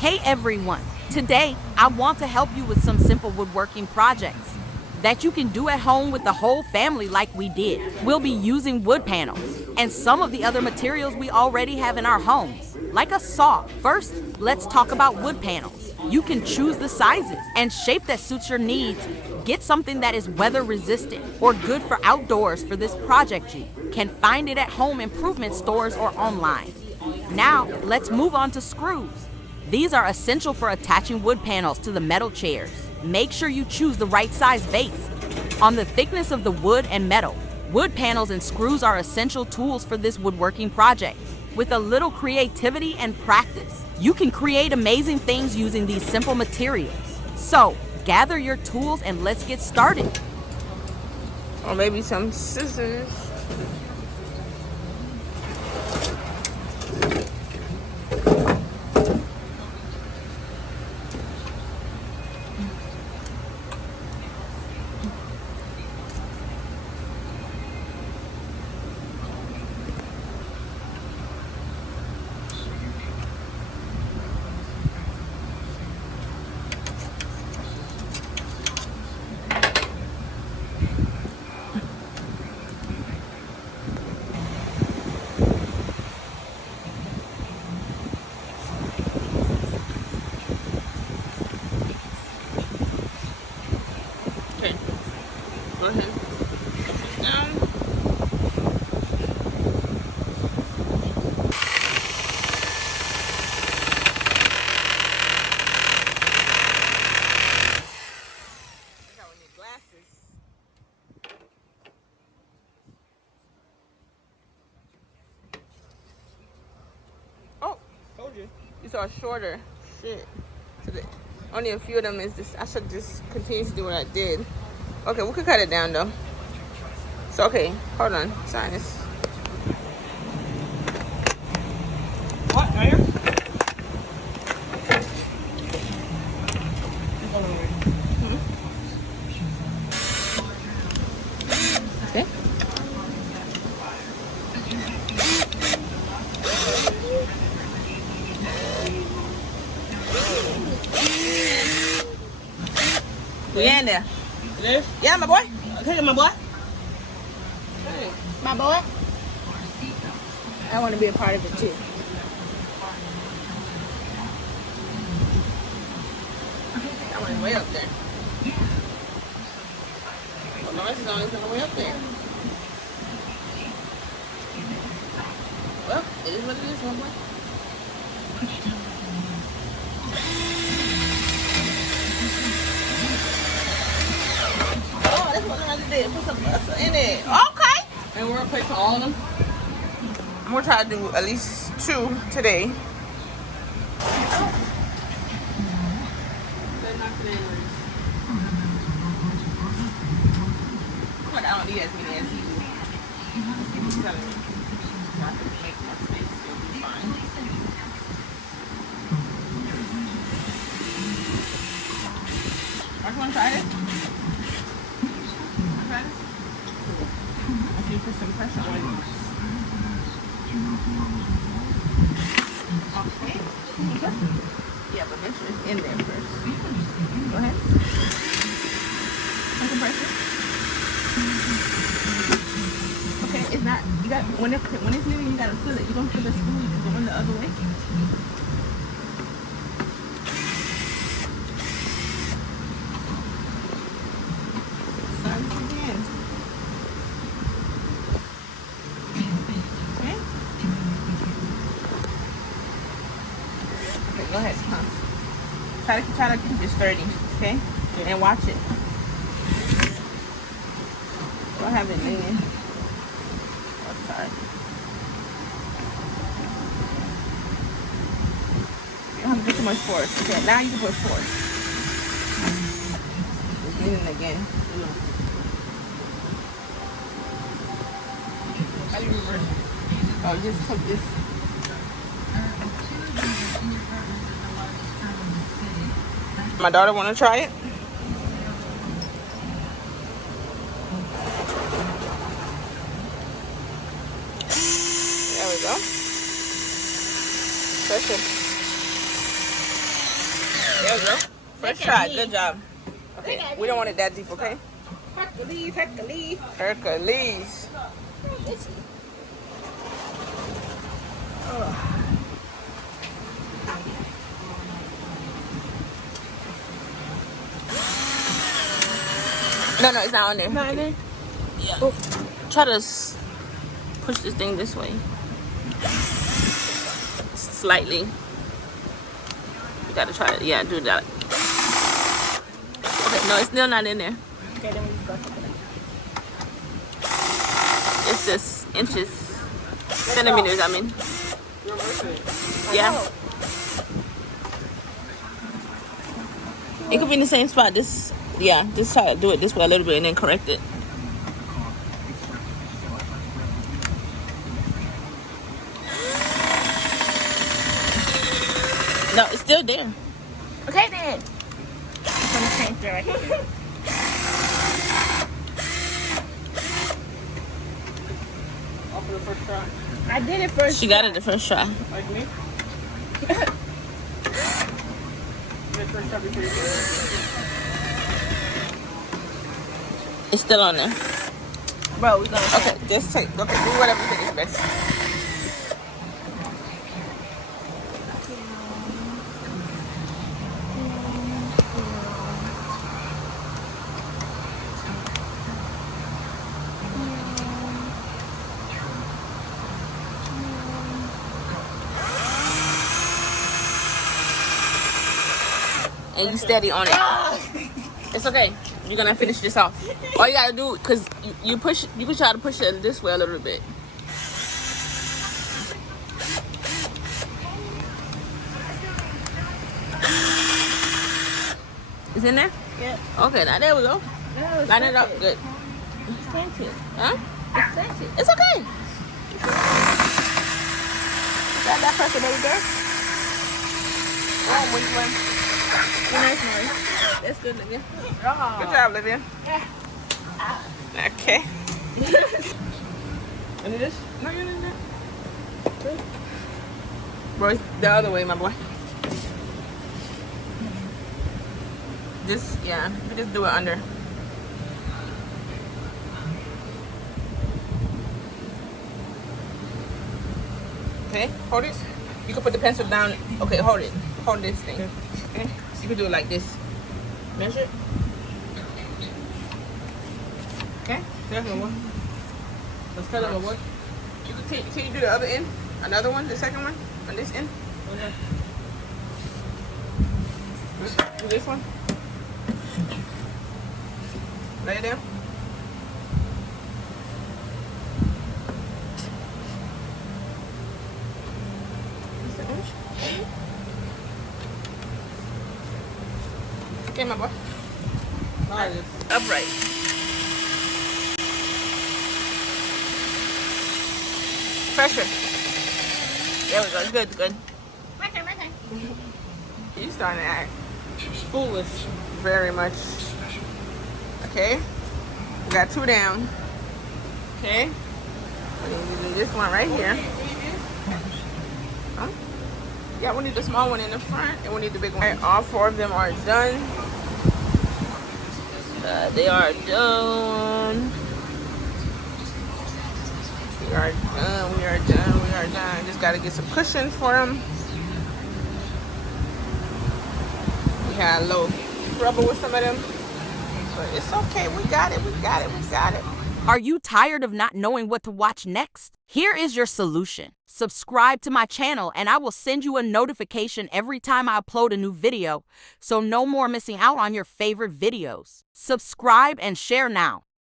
Hey everyone! Today, I want to help you with some simple woodworking projects that you can do at home with the whole family like we did. We'll be using wood panels and some of the other materials we already have in our homes, like a saw. First, let's talk about wood panels. You can choose the sizes and shape that suits your needs. Get something that is weather resistant or good for outdoors for this project. You can find it at home improvement stores or online. Now, let's move on to screws. These are essential for attaching wood panels to the metal chairs. Make sure you choose the right size base on the thickness of the wood and metal. Wood panels and screws are essential tools for this woodworking project. With a little creativity and practice, you can create amazing things using these simple materials. So, gather your tools and let's get started. Or maybe some scissors. Okay, go ahead. Down. We need glasses. Oh, told you. These are shorter. Shit. So only a few of them is this. I should just continue to do what I did. Okay, we could cut it down though. So okay, hold on. Sinus. What? Right here? Okay. We in there. It is? Yeah, my boy. Okay, my boy. Hey. My boy. I want to be a part of it too. That one's way up there. Well, noise is always on the way up there. Well, it is what it is, my boy. Oh, that's what I did. Put some butter in it. Okay. And we're gonna place all of them. I'm gonna try to do at least 2 today. But I don't need as many as he do. He's telling me. So I can make more space. It'll be fine. Mark, you wanna try this? Try this? I think put some pressure on it. Okay. Yeah, but make sure it's in there first. Go ahead. Put some pressure. Okay, it's not. You got when it's moving, you gotta feel it. You don't feel the spoon going the other way. Start this again. Okay. Okay, go ahead. Try to keep it sturdy. Okay, and watch it. Don't have it leaning. Oh, sorry. You don't have to put too much force. Okay, now you can put force. It's leaning again. How do you reverse it? Oh, just put this. My daughter want to try it. There we go. Pressure. There we go. First try. Good job. Okay, we don't want it that deep, okay? Hercules, Hercules. Hercules. No, it's not on there. Not in there? Yeah. Oh. Try to push this thing this way. Slightly. You gotta try it. Yeah, do that. Okay, no, it's still not in there. Okay, then we go to It's just inches. Centimeters, I mean. Yeah. It could be in the same spot. Just try to do it this way a little bit and then correct it. No, it's still there. Okay, then. I'm gonna change direction. For the first try. I did it first. She got it the first try. Like me? It's still on there. Bro, we gonna Okay, just take. Okay, do whatever you think is best. And you steady on it. It's okay. You're gonna finish this off. All you gotta do, cause you push, you can try to push it this way a little bit. It's in there? Yeah. Okay, now there we go. No, Line it up good. It's scented. Huh? It's scented. It's okay. Got that pressure, baby girl. Oh, wait, wait. Nice noise. That's good, Olivia. Oh. Good job, Olivia. Okay. And it is? No, you're not. Bro, it's the other way, my boy. Just, yeah, you just do it under. Okay, hold it. You can put the pencil down. Okay, hold it. Hold this thing. Okay, you can do it like this. Measure it. Okay, there's no one. Let's cut it over. You can you do the other end? Another one, the second one? On this end? Okay. Do this one. Lay it down. Okay, my boy. Upright. Pressure. There we go. Good, good. My turn, my turn. You starting to act foolish. Very much. Okay. We got 2 down. Okay. We need to do this one right here. Huh? Yeah, we need the small one in the front and we need the big one. Right, all 4 of them are done. They are done. We are done. We are done. We are done. Just got to get some cushions for them. We had a little trouble with some of them. But it's okay. We got it. We got it. We got it. Are you tired of not knowing what to watch next? Here is your solution. Subscribe to my channel and I will send you a notification every time I upload a new video, so no more missing out on your favorite videos. Subscribe and share now.